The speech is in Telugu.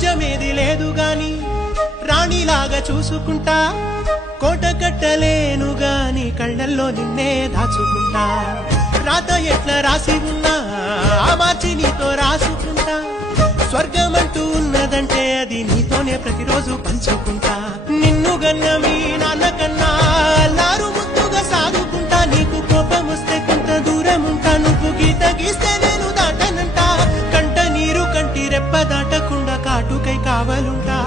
రాజ్యమేది లేదు గాని రాణిలాగా చూసుకుంటా కోట కట్టలేను గాని కళ్ళల్లో నిన్నే దాచుకుంటా రాత ఎట్లా రాసి ఉన్నా ఆ మార్చి నీతో రాసుకుంటా స్వర్గమంటూ ఉన్నదంటే అది నీతోనే ప్రతిరోజు పంచుకుంటా నిన్ను గన్న మీ నాన్నకన్నా అల్లారు ముద్దుగా సాగుకుంటా నీకు కోపం వస్తే కొంత దూరం ఉంటా నువ్వు గీత గీస్తే నేను దాటనంటా కంట నీరు కంటి రెప్ప దాటకుండా కాటుకై కావాలుంటా